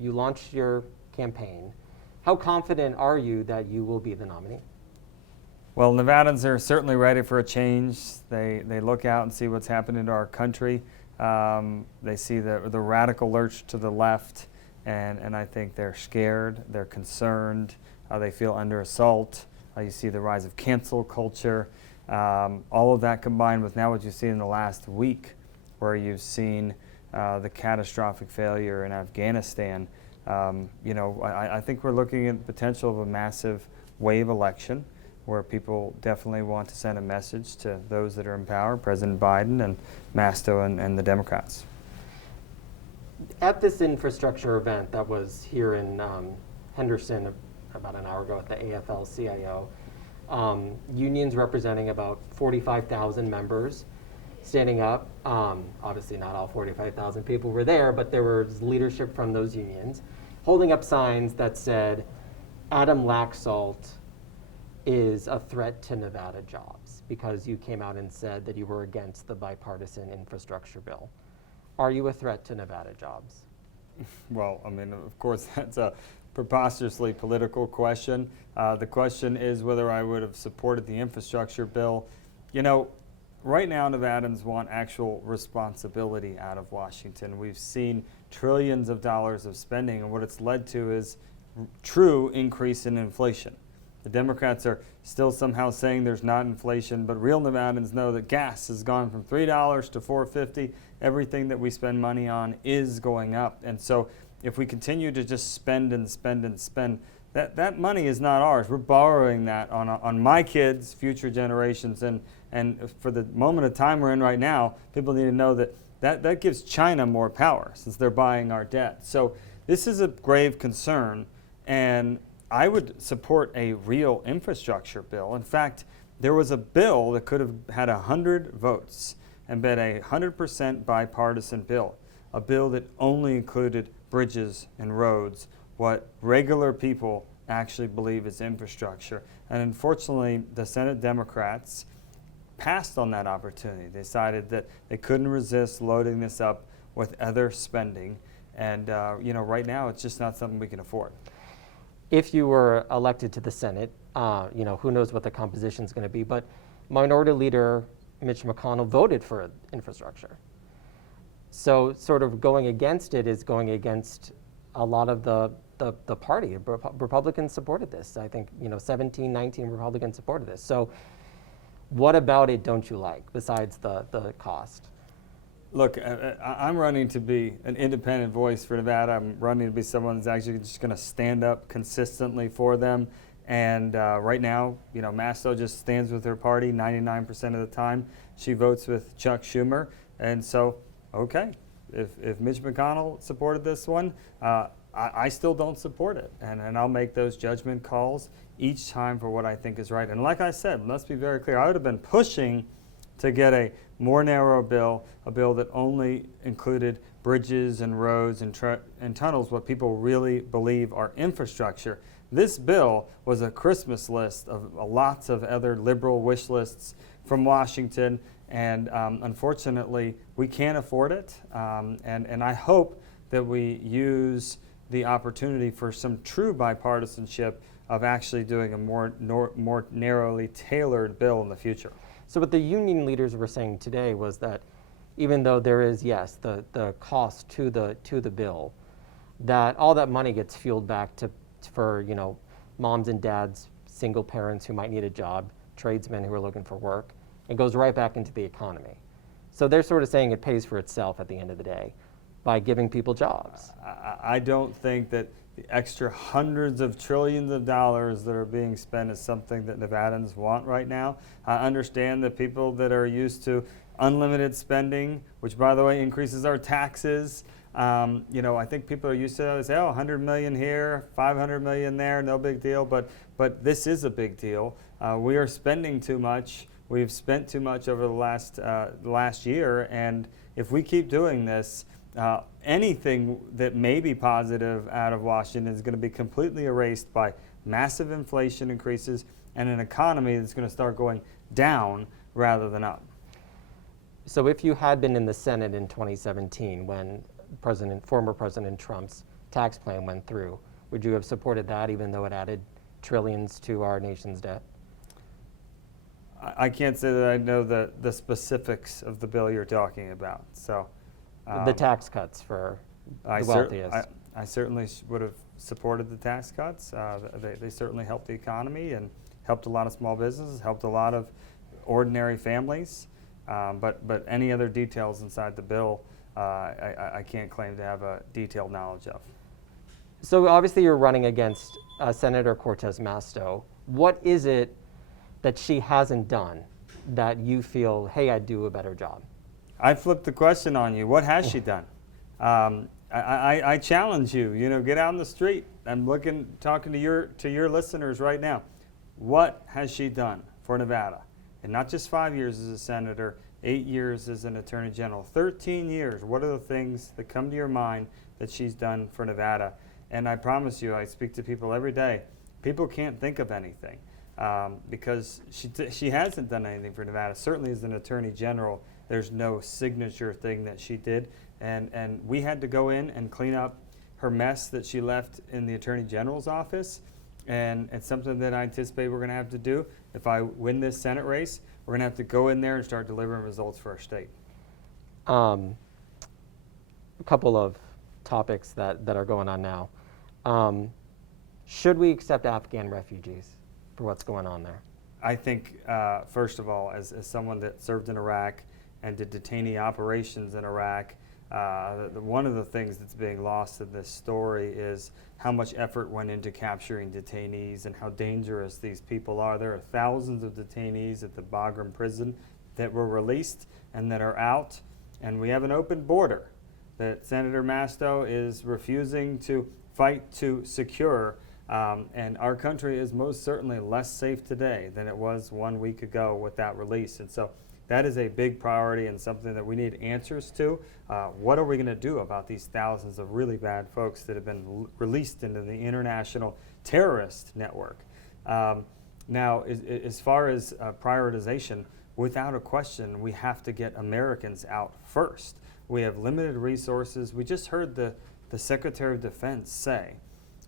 You launched your campaign. How confident are you that you will be the nominee? Well, Nevadans are certainly ready for a change. They look out and see what's happening to our country. They see the radical lurch to the left, and I think they're scared, they're concerned, they feel under assault. You see the rise of cancel culture. All of that combined with now what you've seen in the last week, where you've seen the catastrophic failure in Afghanistan. I think we're looking at the potential of a massive wave election where people definitely want to send a message to those that are in power, President Biden and Masto and the Democrats. At this infrastructure event that was here in Henderson about an hour ago at the AFL-CIO, unions representing about 45,000 members standing up. Obviously not all 45,000 people were there, but there was leadership from those unions holding up signs that said, Adam Laxalt is a threat to Nevada jobs, because you came out and said that you were against the bipartisan infrastructure bill. Are you a threat to Nevada jobs? Well, I mean, of course, that's a preposterously political question. The question is whether I would have supported the infrastructure bill. You know, right now, Nevadans want actual responsibility out of Washington. We've seen trillions of dollars of spending, and what it's led to is true increase in inflation. The Democrats are still somehow saying there's not inflation, but real Nevadans know that gas has gone from $3 to $4.50. Everything that we spend money on is going up. And so if we continue to just spend and spend and spend, that money is not ours. We're borrowing that on my kids, future generations. And for the moment of time we're in right now, people need to know that gives China more power since they're buying our debt. So this is a grave concern, and I would support a real infrastructure bill. In fact, there was a bill that could have had 100 votes and been a 100% bipartisan bill, a bill that only included bridges and roads, what regular people actually believe is infrastructure. And unfortunately, the Senate Democrats passed on that opportunity. They decided that they couldn't resist loading this up with other spending. And right now, it's just not something we can afford. If you were elected to the Senate, who knows what the composition is going to be, but Minority Leader Mitch McConnell voted for infrastructure. So sort of going against it is going against a lot of the party. Republicans supported this. I think 17, 19 Republicans supported this. So what about it don't you like besides the cost? Look, I'm running to be an independent voice for Nevada. I'm running to be someone that's actually just going to stand up consistently for them. And right now, Masto just stands with her party 99% of the time. She votes with Chuck Schumer. And so, okay, if Mitch McConnell supported this one, I still don't support it. And I'll make those judgment calls each time for what I think is right. And like I said, let's be very clear, I would have been pushing to get a more narrow bill, a bill that only included bridges and roads and tunnels, what people really believe are infrastructure. This bill was a Christmas list of lots of other liberal wish lists from Washington, and unfortunately, we can't afford it. And I hope that we use the opportunity for some true bipartisanship of actually doing a more narrowly tailored bill in the future. So what the union leaders were saying today was that even though there is, yes, the cost to the bill, that all that money gets fueled back for moms and dads, single parents who might need a job, tradesmen who are looking for work. It goes right back into the economy. So they're sort of saying it pays for itself at the end of the day by giving people jobs. I don't think that the extra hundreds of trillions of dollars that are being spent is something that Nevadans want right now. I understand that people that are used to unlimited spending, which by the way increases our taxes, I think people are used to say, 100 million here, 500 million there, no big deal, but this is a big deal. We are spending too much. We've spent too much over the last year, and if we keep doing this, anything that may be positive out of Washington is going to be completely erased by massive inflation increases and an economy that's going to start going down rather than up. So if you had been in the Senate in 2017 when former President Trump's tax plan went through, would you have supported that even though it added trillions to our nation's debt? I can't say that I know the specifics of the bill you're talking about. So The tax cuts for the wealthiest. I certainly would have supported the tax cuts. They certainly helped the economy and helped a lot of small businesses, helped a lot of ordinary families. But any other details inside the bill, I can't claim to have a detailed knowledge of. So obviously you're running against Senator Cortez Masto. What is it that she hasn't done that you feel, hey, I'd do a better job? I flipped the question on you. What has she done? I challenge you. You know, get out in the street. I'm talking to your listeners right now. What has she done for Nevada? And not just 5 years as a senator, 8 years as an attorney general, 13 years. What are the things that come to your mind that she's done for Nevada? And I promise you, I speak to people every day. People can't think of anything because she hasn't done anything for Nevada. Certainly as an attorney general, there's no signature thing that she did. And we had to go in and clean up her mess that she left in the attorney general's office. And it's something that I anticipate we're going to have to do. If I win this Senate race, we're going to have to go in there and start delivering results for our state. A couple of topics that are going on now. Should we accept Afghan refugees for what's going on there? I think, first of all, as someone that served in Iraq and did detainee operations in Iraq, one of the things that's being lost in this story is how much effort went into capturing detainees and how dangerous these people are. There are thousands of detainees at the Bagram prison that were released and that are out, and we have an open border that Senator Masto is refusing to fight to secure, and our country is most certainly less safe today than it was 1 week ago with that release. And so that is a big priority and something that we need answers to. What are we going to do about these thousands of really bad folks that have been released into the international terrorist network? Now, as far as prioritization, without a question, we have to get Americans out first. We have limited resources. We just heard the Secretary of Defense say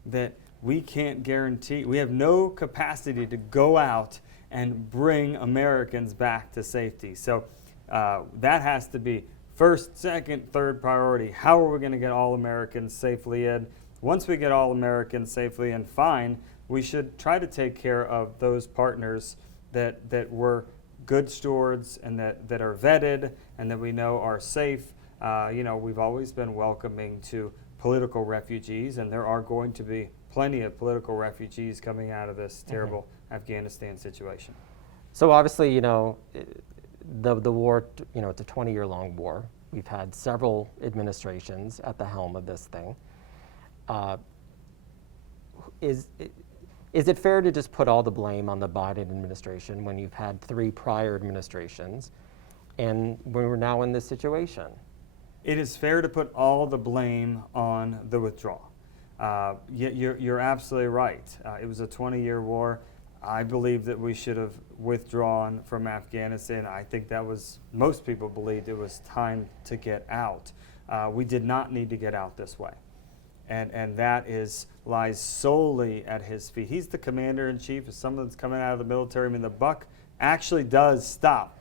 that we can't guarantee, we have no capacity to go out and bring Americans back to safety. So that has to be first, second, third priority. How are we going to get all Americans safely in? Once we get all Americans safely in, fine, we should try to take care of those partners that were good stewards and that are vetted and that we know are safe. We've always been welcoming to political refugees, and there are going to be plenty of political refugees coming out of this terrible Afghanistan situation. So obviously, the war, it's a 20-year-long war. We've had several administrations at the helm of this thing. Is it fair to just put all the blame on the Biden administration when you've had 3 prior administrations and we're now in this situation? It is fair to put all the blame on the withdrawal. You're absolutely right. It was a 20-year war. I believe that we should have withdrawn from Afghanistan. I think most people believed it was time to get out. We did not need to get out this way. And that lies solely at his feet. He's the commander-in-chief. As someone that's coming out of the military, the buck actually does stop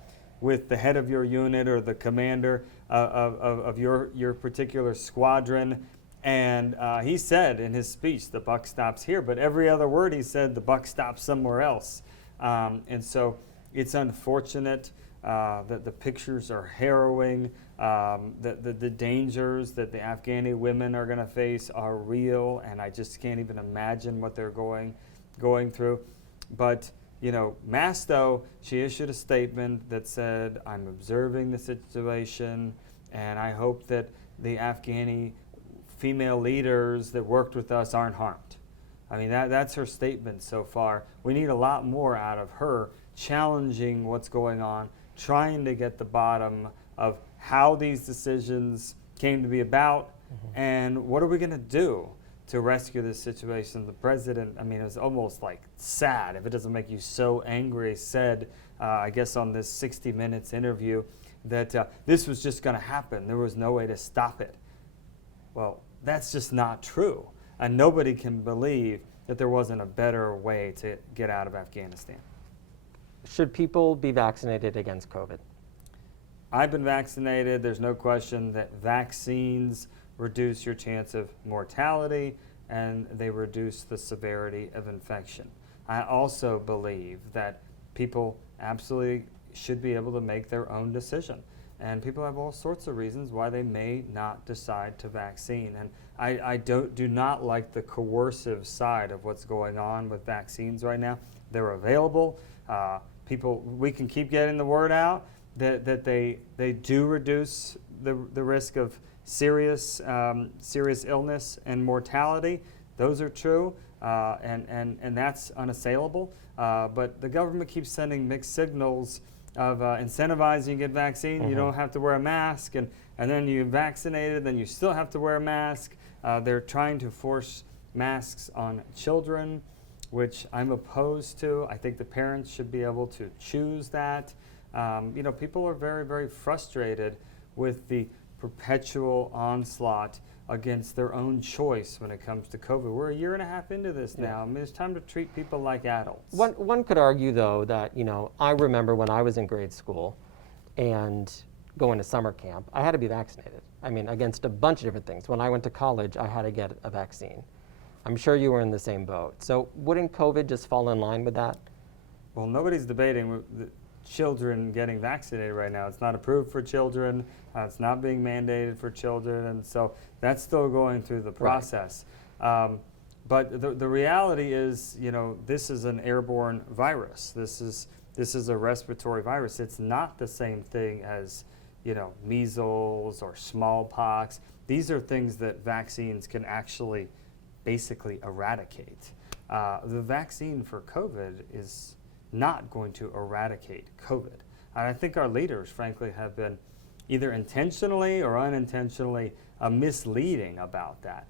with the head of your unit or the commander of your particular squadron. And he said in his speech, the buck stops here, but every other word he said, the buck stops somewhere else. And so it's unfortunate that the pictures are harrowing, that the dangers that the Afghani women are going to face are real, and I just can't even imagine what they're going through. But Masto, she issued a statement that said, I'm observing the situation, and I hope that the Afghani female leaders that worked with us aren't harmed. I mean, that's her statement so far. We need a lot more out of her, challenging what's going on, trying to get the bottom of how these decisions came to be about, and what are we going to do to rescue this situation. The president, it was almost like sad, if it doesn't make you so angry, said, I guess on this 60 Minutes interview, that this was just going to happen. There was no way to stop it. Well, that's just not true. And nobody can believe that there wasn't a better way to get out of Afghanistan. Should people be vaccinated against COVID? I've been vaccinated. There's no question that vaccines reduce your chance of mortality and they reduce the severity of infection. I also believe that people absolutely should be able to make their own decision. And people have all sorts of reasons why they may not decide to vaccine. And I do not like the coercive side of what's going on with vaccines right now. They're available. We can keep getting the word out that they do reduce the risk of serious illness and mortality. Those are true, and that's unassailable. But the government keeps sending mixed signals of incentivizing you to get vaccine. You don't have to wear a mask, and then you're vaccinated, then you still have to wear a mask. They're trying to force masks on children, which I'm opposed to. I think the parents should be able to choose that. People are very, very frustrated with the perpetual onslaught against their own choice when it comes to COVID. We're a year and a half into this now. I mean, it's time to treat people like adults. One could argue, though, that, I remember when I was in grade school and going to summer camp, I had to be vaccinated. I mean, against a bunch of different things. When I went to college, I had to get a vaccine. I'm sure you were in the same boat. So wouldn't COVID just fall in line with that? Well, nobody's debating the children getting vaccinated right now. It's not approved for children. It's not being mandated for children. And so that's still going through the process. Right. But the reality is, this is an airborne virus. This is a respiratory virus. It's not the same thing as, measles or smallpox. These are things that vaccines can actually basically eradicate. The vaccine for COVID is not going to eradicate COVID. And I think our leaders, frankly, have been either intentionally or unintentionally misleading about that.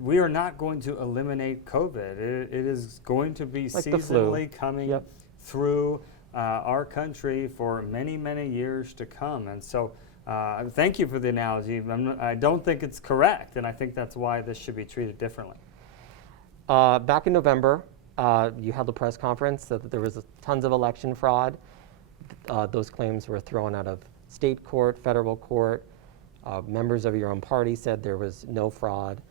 We are not going to eliminate COVID. It is going to be like seasonally coming through our country for many, many years to come. And so thank you for the analogy. I don't think it's correct, and I think that's why this should be treated differently. Back in November, you held a press conference that there was tons of election fraud. Those claims were thrown out of state court, federal court. Members of your own party said there was no fraud.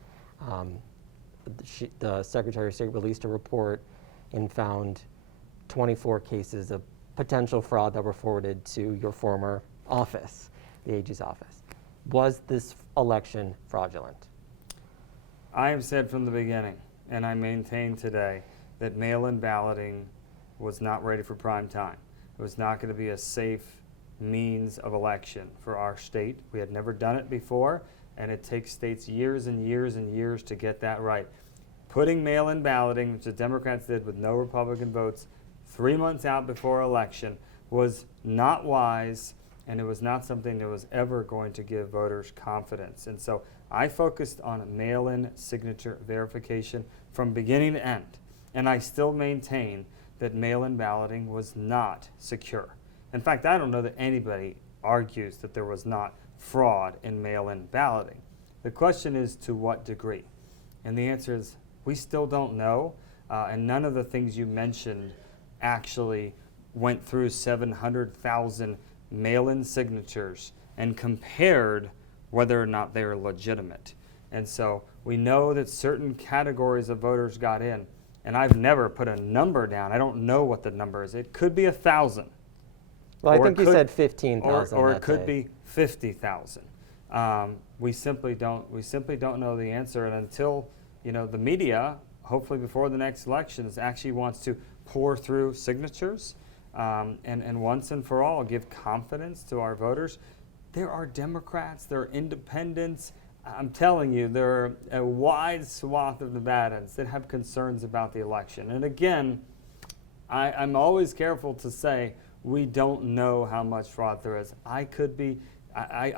The Secretary of State released a report and found 24 cases of potential fraud that were forwarded to your former office, the AG's office. Was this election fraudulent? I have said from the beginning, and I maintain today, that mail-in balloting was not ready for prime time. It was not going to be a safe means of election for our state. We had never done it before, and it takes states years and years and years to get that right. Putting mail-in balloting, which the Democrats did with no Republican votes, 3 months out before election was not wise, and it was not something that was ever going to give voters confidence. And so I focused on mail-in signature verification from beginning to end. And I still maintain that mail-in balloting was not secure. In fact, I don't know that anybody argues that there was not fraud in mail-in balloting. The question is, to what degree? And the answer is, we still don't know, and none of the things you mentioned actually went through 700,000 mail-in signatures and compared whether or not they are legitimate. And so we know that certain categories of voters got in, and I've never put a number down. I don't know what the number is. It could be 1,000. Well, I think you said 15,000. Or it could be 50,000. We simply don't know the answer, and until the media, hopefully before the next elections, actually wants to pour through signatures and once and for all give confidence to our voters. There are Democrats, there are independents. I'm telling you, there are a wide swath of Nevadans that have concerns about the election. And again, I'm always careful to say we don't know how much fraud there is. I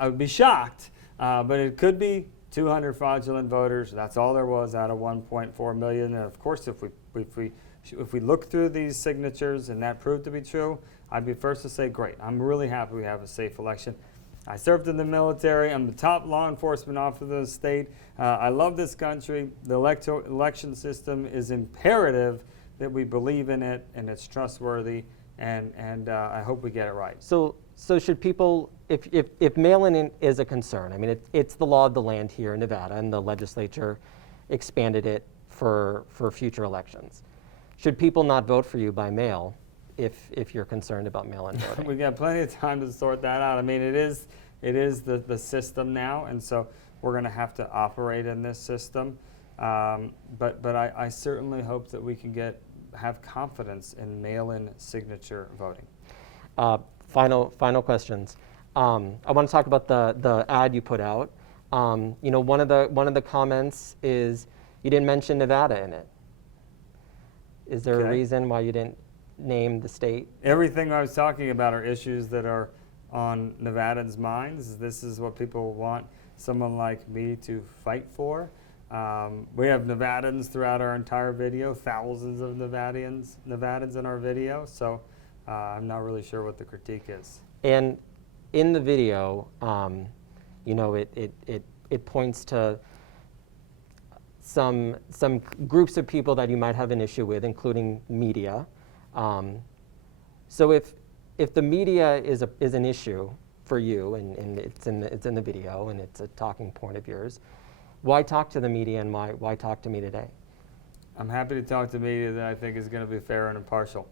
would be shocked, but it could be 200 fraudulent voters. That's all there was out of 1.4 million. And of course, if we look through these signatures and that proved to be true, I'd be first to say, great. I'm really happy we have a safe election. I served in the military. I'm the top law enforcement officer of the state. I love this country. The election system is imperative that we believe in it and it's trustworthy, and I hope we get it right. So should people, if mail-in is a concern, I mean, it's the law of the land here in Nevada, and the legislature expanded it for future elections. Should people not vote for you by mail if you're concerned about mail-in voting? We've got plenty of time to sort that out. I mean, it is the system now, and so we're going to have to operate in this system. But I certainly hope that we can have confidence in mail-in signature voting. Final questions. I want to talk about the ad you put out. You know, one of the comments is you didn't mention Nevada in it. Is there a reason why you didn't name the state? Everything I was talking about are issues that are on Nevadans' minds. This is what people want someone like me to fight for. We have Nevadans throughout our entire video, thousands of Nevadans in our video, so I'm not really sure what the critique is. And in the video, you know, it points to some groups of people that you might have an issue with, including media. So if the media is an issue for you, and it's in the video, and it's a talking point of yours, why talk to the media, and why talk to me today? I'm happy to talk to media that I think is going to be fair and impartial.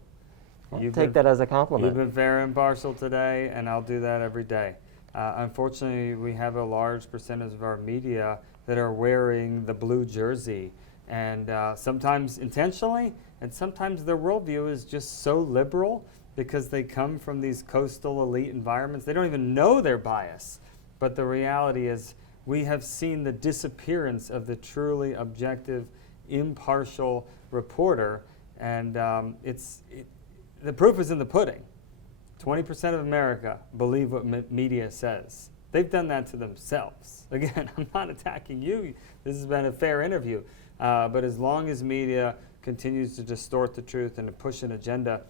I'll take that as a compliment. You've been fair and impartial today, and I'll do that every day. Unfortunately, we have a large percentage of our media that are wearing the blue jersey, and sometimes intentionally, and sometimes their worldview is just so liberal because they come from these coastal elite environments. They don't even know their bias. But the reality is we have seen the disappearance of the truly objective, impartial reporter, and the proof is in the pudding. 20% of America believe what media says. They've done that to themselves. Again, I'm not attacking you. This has been a fair interview. But as long as media continues to distort the truth and to push an agenda,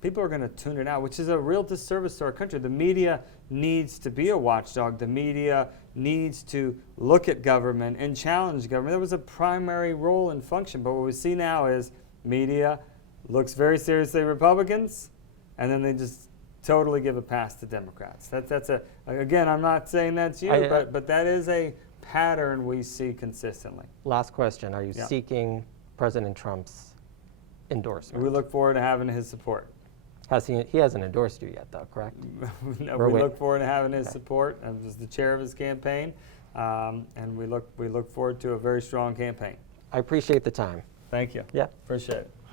people are going to tune it out, which is a real disservice to our country. The media needs to be a watchdog. The media needs to look at government and challenge government. There was a primary role and function, but what we see now is media looks very seriously at Republicans, and then they just totally give a pass to Democrats. Again, I'm not saying that's you, but that is a pattern we see consistently. Last question, are you seeking President Trump's endorsement? We look forward to having his support. He hasn't endorsed you yet, though, correct? No, we look forward to having his support. I was the chair of his campaign, and we look forward to a very strong campaign. I appreciate the time. Thank you. Yeah. Appreciate it.